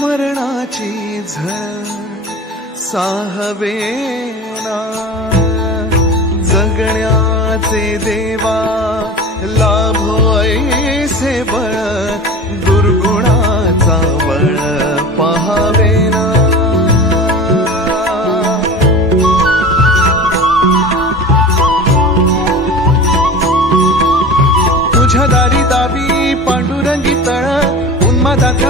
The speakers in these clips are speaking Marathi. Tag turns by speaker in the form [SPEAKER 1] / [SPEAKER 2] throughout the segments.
[SPEAKER 1] मरणाची झळ साहवेना जगण्याचे देवा लाभो ऐसे बळ दुर्गुणाचा बळ पहावेना तुझ्या दारी दावी पांडुरंगी तळ उन्मादाचा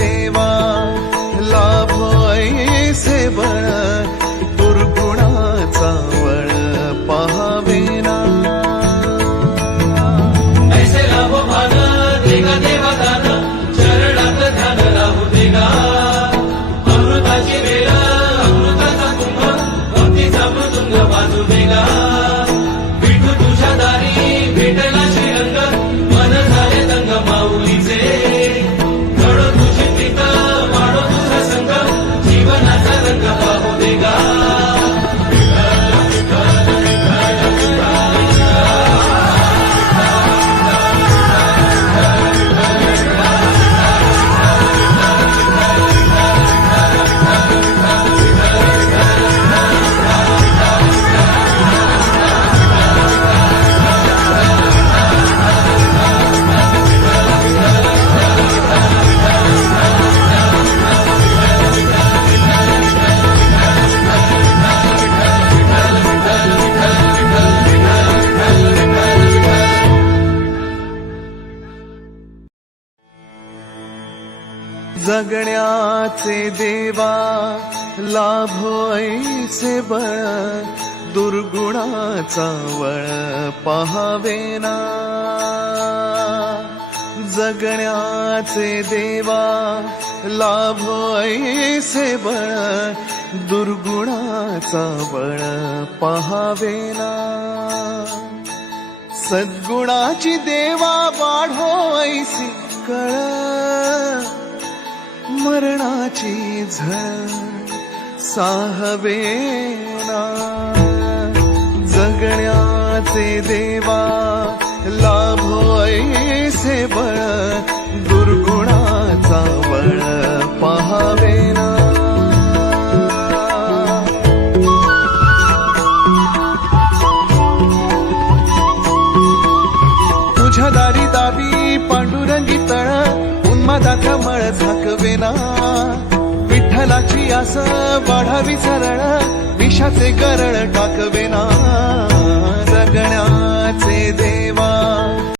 [SPEAKER 1] जगण्याचे देवा लाभो ऐसे बळ दुर्गुणाचा वळ पहावेना जगण्याचे देवा लाभो ऐसे बळ दुर्गुणाचा बळ पहावेना सद्गुणाची देवा वाढो ऐसी कळ मरणाची झळ साहवेना जगण्याचे देवा लाभो ऐसे बळ आस वाढावी सरळ विषाचे गरळ टाकवेना जगण्याचे दे